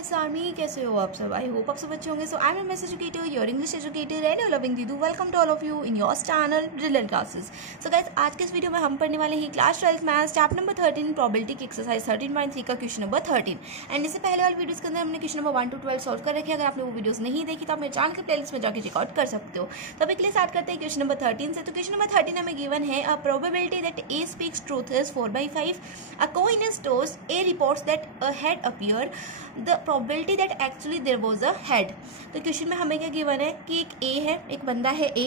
Miss army, कैसे हो आप सब? आई होप आप सब अच्छे होंगे. So I am your miss educator, your English educator and your loving Didu. Welcome to all of you in your channel brilliant classes. So guys, आज के इस वीडियो में हम पढ़ने वाले हैं class 12 maths chapter number 13 probability की एक्सरसाइज 13.3 का क्वेश्चन नंबर 13. एंड इससे पहले वाले वीडियोस के अंदर हमने क्वेश्चन नंबर 1 to 12 सॉल्व कर रखे. अगर आपने वो वीडियोस नहीं देखी तो आप मेरे चैनल के प्लेलिस्ट में जाकर चेकआउट कर सकते हो. तो अभी के लिए स्टार्ट करते हैं क्वेश्चन नंबर 13 से. तो क्वेश्चन नंबर 13 हमें गिवन है a probability that A speaks truth is 4/5. A coin is tossed, A reports that a head appeared. The probability that actually there was a head. तो question में हमें क्या given है कि एक ए है, एक बंदा है ए,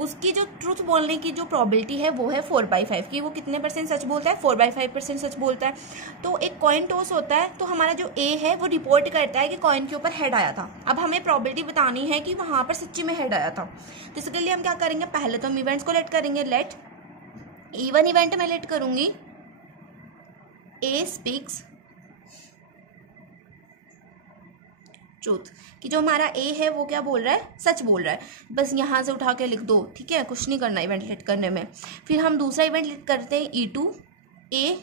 उसकी जो ट्रूथ बोलने की जो प्रोबेबिलिटी है वो है 4/5 की. वो कितने परसेंट सच बोलता है? 4/5% सच बोलता है. तो एक कॉइन टॉस होता है, तो हमारा जो ए है वो रिपोर्ट करता है कि कॉइन के ऊपर हेड आया था. अब हमें प्रोबेबिलिटी बतानी है कि वहां पर सच्ची में हेड आया था. तो इसके लिए हम क्या करेंगे? पहले तो हम इवेंट्स को लेट करेंगे. लेट इवन इवेंट में लेट करूंगी ए स्पीक्स ट्रूथ, कि जो हमारा ए है वो क्या बोल रहा है? सच बोल रहा है. बस यहाँ से उठा के लिख दो, ठीक है, कुछ नहीं करना इवेंट लेट करने में. फिर हम दूसरा इवेंट लेट करते हैं E2, A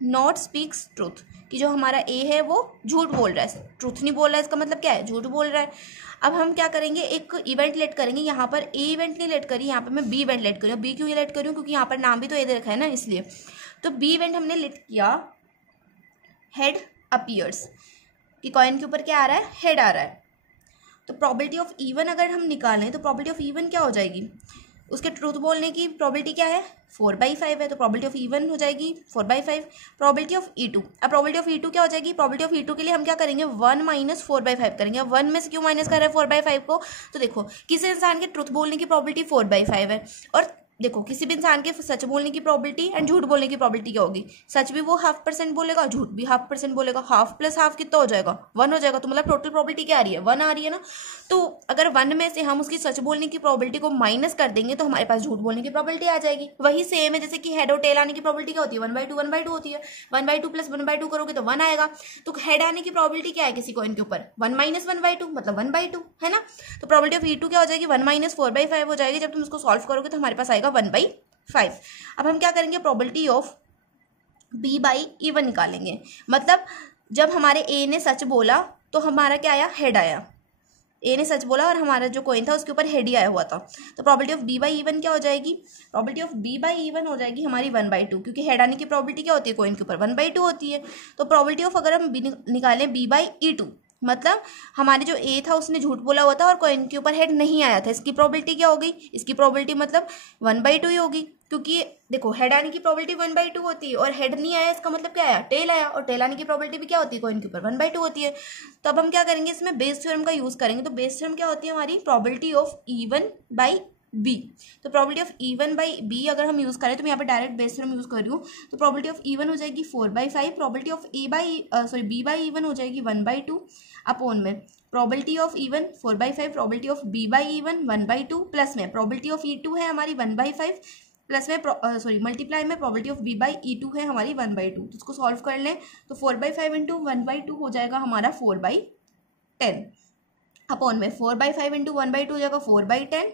not speaks truth, कि जो हमारा ए है वो झूठ बोल रहा है, ट्रूथ नहीं बोल रहा है. इसका मतलब क्या है? झूठ बोल रहा है. अब हम क्या करेंगे? एक इवेंट लेट करेंगे. यहाँ पर ए इवेंट नहीं लेट करी, यहाँ पर मैं बी इवेंट लेट करी. बी क्यों लेट करी? क्योंकि यहाँ पर नाम भी तो ए दे रखा है ना, इसलिए. तो बी इवेंट हमने लेट किया हेड अपीयर्स, कि कॉइन के ऊपर क्या आ रहा है? हेड आ रहा है. तो प्रोबेबिलिटी ऑफ इवन अगर हम निकालें तो प्रोबेबिलिटी ऑफ इवन क्या हो जाएगी? उसके ट्रूथ बोलने की प्रोबेबिलिटी क्या है? 4/5 है. तो प्रोबेबिलिटी ऑफ इवन हो जाएगी 4/5. प्रोबेबिलिटी ऑफ E2, अब प्रोबेबिलिटी ऑफ E2 क्या हो जाएगी? प्रोबेबिलिटी ऑफ E2 के लिए हम क्या करेंगे? 1 - 4/5 करेंगे. अब 1 में से क्यों माइनस कर रहे हैं 4/5 को? तो देखो, किसी इंसान के ट्रूथ बोलने की प्रोबेबिलिटी 4/5 है, और देखो किसी भी इंसान के सच बोलने की प्रोबेबिलिटी एंड झूठ बोलने की प्रोबेबिलिटी क्या होगी? सच भी वो 0.5% बोलेगा, झूठ भी 0.5% बोलेगा. 1/2 + 1/2 कितना हो जाएगा? 1 हो जाएगा. तो मतलब टोटल प्रोबेबिलिटी क्या आ रही है? 1 आ रही है ना. तो अगर 1 में से हम उसकी सच बोलने की प्रोबेबिलिटी को माइनस कर देंगे तो हमारे पास झूठ बोलने की प्रोबेबिलिटी आ जाएगी. वही सेम है जैसे कि हेड और टेल आने की प्रोबेबिलिटी क्या होती है? 1/2 होती है. 1/2 + 1/2 करोगे तो 1 आएगा. तो हेड आने की प्रोबेबिलिटी क्या है किसी कॉइन के ऊपर? 1 - 1/2 मतलब 1/2 है ना. तो प्रोबेबिलिटी ऑफ E2 क्या हो जाएगी? 1 - 4/5 हो जाएगी. जब तुम इसको सॉल्व करोगे तो हमारे पास आएगा 1/5. अब हम क्या करेंगे? प्रोबेबिलिटी ऑफ B/E1 निकालेंगे. मतलब जब हमारे ए ने सच बोला तो हमारा क्या आया? हेड आया. ए ने सच बोला और हमारा जो कॉइन था उसके ऊपर हेड ही आया हुआ था. तो प्रोबेबिलिटी ऑफ B/E1 क्या हो जाएगी? प्रोबेबिलिटी ऑफ B/E1 हो जाएगी हमारी 1/2, क्योंकि हेड आने की प्रोबेबिलिटी क्या होती है कॉइन के ऊपर? 1/2 होती है. तो प्रोबेबिलिटी ऑफ अगर हम निकालें B/E2, मतलब हमारे जो ए था उसने झूठ बोला हुआ था और कॉइन के ऊपर हेड नहीं आया था, इसकी प्रोबेबिलिटी क्या हो गई? इसकी प्रोबेबिलिटी मतलब 1/2 ही होगी, क्योंकि देखो हेड आने की प्रोबेबिलिटी 1/2 होती है और हेड नहीं आया, इसका मतलब क्या आया? टेल आया. और टेल आने की प्रोबेबिलिटी भी क्या होती है कॉइन के ऊपर? 1/2 होती है. तो अब हम क्या करेंगे? इसमें बेस थ्योरम का यूज करेंगे. तो बेस थ्योरम क्या होती है हमारी? Probability of E1/B. तो प्रोबेबिलिटी ऑफ E1/B अगर हम यूज करें तो मैं यहाँ पे डायरेक्ट बेस थ्योरम यूज कर रही हूँ. तो प्रोबेबिलिटी ऑफ E1 हो जाएगी 4/5. प्रोबेबिलिटी ऑफ B/E1 हो जाएगी 1/2 अपॉन में probability of E1 4/5, probability of B/E1 1/2, plus में प्रोबेबिलिटी ऑफ E2 है हमारी 1/5, प्लस में मल्टीप्लाई में प्रोबेबिलिटी ऑफ B/E2 है हमारी 1/2. तो इसको सॉल्व कर लें तो 4/5 × 1/2 हो जाएगा हमारा 4/10 अपॉन में 4/5 × 1/2 हो जाएगा 4/10,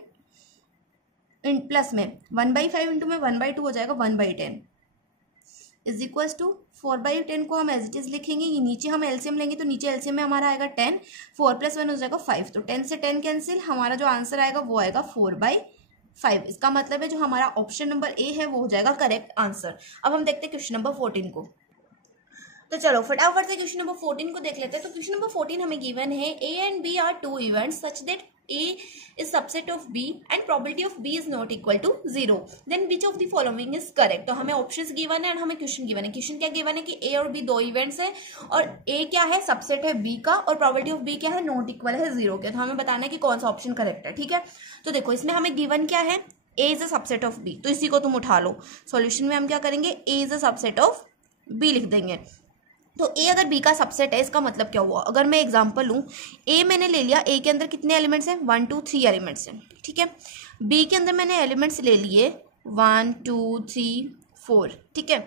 प्लस में 1/5 × में 1/2 हो जाएगा 1/10 इज इक्वल टू 4/10 को हम एज इट इज लिखेंगे. ये नीचे हम एलसीएम लेंगे तो नीचे एलसीएम में हमारा आएगा 10, 4 + 1 हो जाएगा 5. तो 10 से 10 कैंसिल, हमारा जो आंसर आएगा वो आएगा 4/5. इसका मतलब है जो हमारा ऑप्शन नंबर ए है वो हो जाएगा करेक्ट आंसर. अब हम देखते हैं क्वेश्चन नंबर 14 को. तो चलो फटाफट से क्वेश्चन नंबर 14 को देख लेते हैं. तो क्वेश्चन नंबर 14 हमें गिवन है A and B are 2 events such that A is subset of B and probability of B is not equal to 0. Then which of the following is correct? तो हमें options given है और हमें question given है. Question क्या given है कि A और B 2 इवेंट्स है और A क्या है? सबसेट है B का, और प्रोबेबिलिटी ऑफ B क्या है? नॉट इक्वल है 0 के. तो हमें बताना है कि कौन सा ऑप्शन करेक्ट है. ठीक है, तो देखो इसमें हमें गिवन क्या है? A is a subset of B. तो इसी को तुम उठा लो. सॉल्यूशन में हम क्या करेंगे? A is a subset of B लिख देंगे. तो ए अगर बी का सबसेट है इसका मतलब क्या हुआ? अगर मैं एग्जांपल लूँ, ए मैंने ले लिया, ए के अंदर कितने एलिमेंट्स हैं? 1 2 3 एलिमेंट्स हैं. ठीक है, बी के अंदर मैंने एलिमेंट्स ले लिए 1 2 3 4. ठीक है,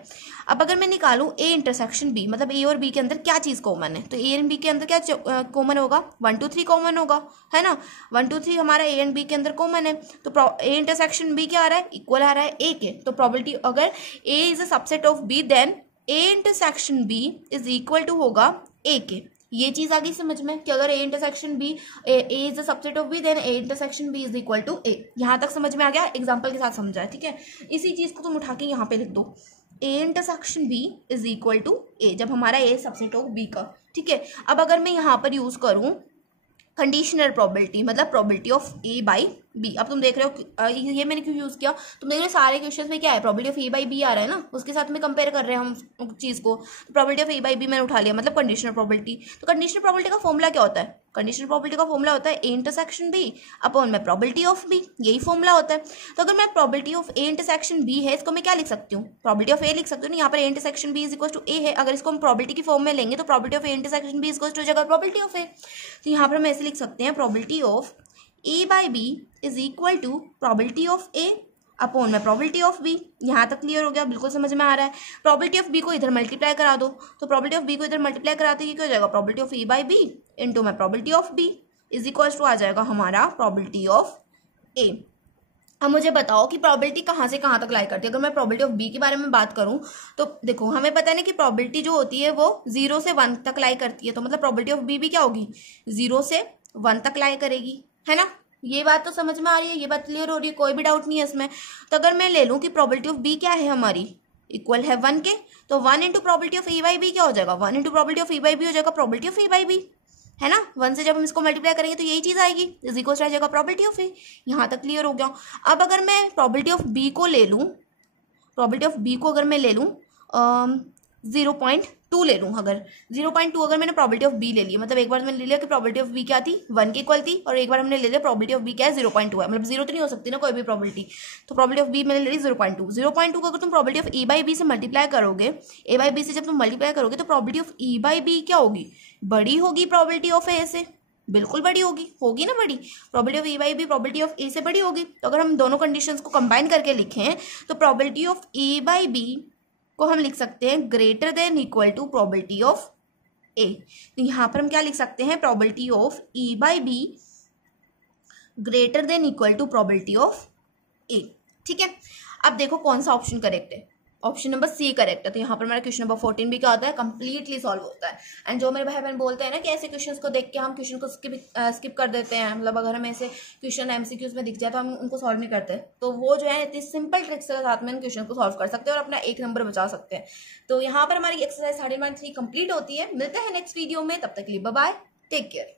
अब अगर मैं निकालूँ ए इंटरसेक्शन बी, मतलब ए और बी के अंदर क्या चीज़ कॉमन है? तो ए एंड बी के अंदर क्या कॉमन होगा? 1 2 3 कॉमन होगा, है ना. 1 2 3 हमारा ए एंड बी के अंदर कॉमन है. तो ए इंटरसेक्शन बी क्या आ रहा है? इक्वल आ रहा है ए के. तो प्रोबेबिलिटी अगर A is a subset of B then A intersection B is equal to होगा ए के. ये चीज आ गई समझ में कि अगर A intersection B, A is the subset of B, then A intersection B is equal to A. यहां तक समझ में आ गया, एग्जांपल के साथ समझा है, ठीक है। इसी चीज को तुम उठा के यहाँ पे लिख दो, A intersection B is equal to A, जब हमारा ए सबसेट ऑफ बी का, ठीक है। अब अगर मैं यहाँ पर यूज करूँ कंडीशनल प्रोबेबिलिटी, मतलब probability of A by B. अब तुम देख रहे हो ये मैंने क्यों यूज किया, तुम देख रहे हो सारे क्वेश्चन में क्या है, probability of A by B आ रहा है ना, उसके साथ में कंपेयर कर रहे हैं हम चीज को। तो probability of A by B मैंने उठा लिया, मतलब कंडीशनल प्रोबेबिलिटी। तो कंडीशनल प्रोबेबिलिटी का फॉर्मूला क्या होता है, कंडीशनल प्रोबेबिलिटी का फॉर्मूला होता है ए इंटरसेक्शन बी अपॉन में प्रोबेबिलिटी ऑफ बी, यही फॉर्मूला होता है। तो अगर मैं probability of A intersection B है, इसको मैं क्या लिख सकती हूँ, प्रोबेबिलिटी ऑफ ए लिख सकती हूँ। यहाँ पर A intersection B is equal to A है, अगर इसको हम प्रोबेबिलिटी की फॉर्म में लेंगे तो probability of A intersection B is equal to जगह प्रोबेबिलिटी ऑफ ए। तो यहाँ पर हम ऐसे लिख सकते हैं, probability of A by B is equal to probability of A upon में प्रोबेबिलिटी ऑफ बी। यहाँ तक क्लियर हो गया, बिल्कुल समझ में आ रहा है। प्रोबेबिलिटी ऑफ बी को इधर मल्टीप्लाई करा दो, तो प्रोबेबिलिटी ऑफ बी को इधर मल्टीप्लाई कराते ही क्या हो जाएगा, probability of A by B into में probability of B is equal to आ जाएगा हमारा प्रोबेबिलिटी ऑफ ए। अब मुझे बताओ कि प्रोबेबिलिटी कहाँ से कहाँ तक लाई करती है। अगर मैं प्रोबेबिलिटी ऑफ बी के बारे में बात करूँ तो देखो हमें पता है ना कि प्रोबेबिलिटी जो होती है वो 0 से 1 तक लाई करती है, तो मतलब प्रोबेबिलिटी ऑफ बी भी क्या होगी, 0 से 1 तक लाई करेगी, है ना। ये बात तो समझ में आ रही है, ये बात क्लियर हो रही है, कोई भी डाउट नहीं है इसमें। तो अगर मैं ले लूँ कि प्रोबेबिलिटी ऑफ बी क्या है हमारी, इक्वल है 1 के, तो 1 into probability of A by B क्या हो जाएगा, 1 into probability of A by B हो जाएगा probability of A by B, है ना। 1 से जब हम इसको मल्टीप्लाई करेंगे तो यही चीज आएगी, इज इक्वल टू आ जाएगा प्रोबेबिलिटी ऑफ ए। यहाँ तक क्लियर हो गया। अब अगर मैं प्रोबेबिलिटी ऑफ बी को ले लूँ, प्रोबेबिलिटी ऑफ बी को अगर मैं ले लूँ 0.2 ले लूँ, अगर 0.2 अगर मैंने प्रोबेबिलिटी ऑफ बी ले लिया, मतलब एक बार मैंने ले लिया कि प्रोबेबिलिटी ऑफ बी क्या थी, 1 की इक्वल थी, और एक बार हमने ले लिया प्रोबेबिलिटी ऑफ बी क्या है, 0.2 है, मतलब 0 तो नहीं हो सकती ना कोई भी प्रोबेबिलिटी। तो प्रोबेबिलिटी ऑफ बी मैंने ले ली 0.2। 0.2 को अगर तुम probability of A by B से मल्टीप्लाई करोगे, ए बाई बी से जब तुम मल्टीप्लाई करोगे तो probability of A by B क्या होगी, बड़ी होगी प्रोबेबिलिटी ऑफ ए से, बिल्कुल बड़ी होगी ना बड़ी। Probability of A by B probability of A से बड़ी होगी। तो अगर हम दोनों कंडीशंस को कंबाइन करके लिखें तो probability of A by B को हम लिख सकते हैं greater than equal to probability of A. तो यहां पर हम क्या लिख सकते हैं, probability of A by B greater than equal to probability of A, ठीक है। अब देखो कौन सा ऑप्शन करेक्ट है, ऑप्शन नंबर सी करेक्ट है। तो यहाँ पर मेरा क्वेश्चन नंबर 14 भी क्या होता है, कंप्लीटली सॉल्व होता है। एंड जो मेरे भाई बहन बोलते हैं ना कि ऐसे क्वेश्चंस को देख के हम क्वेश्चन को स्किप कर देते हैं, मतलब अगर हमें ऐसे क्वेश्चन एमसीक्यूज में दिख जाए तो हम उनको सॉल्व नहीं करते, तो वो जो है इतनी सिंपल ट्रिक्स के साथ में क्वेश्चन को सॉल्व कर सकते हैं और अपना 1 नंबर बचा सकते हैं। तो यहाँ पर हमारी एक्सरसाइज 3.5 कंप्लीट होती है। मिलते हैं नेक्स्ट वीडियो में, तब तक के लिए बाय बाय, टेक केयर।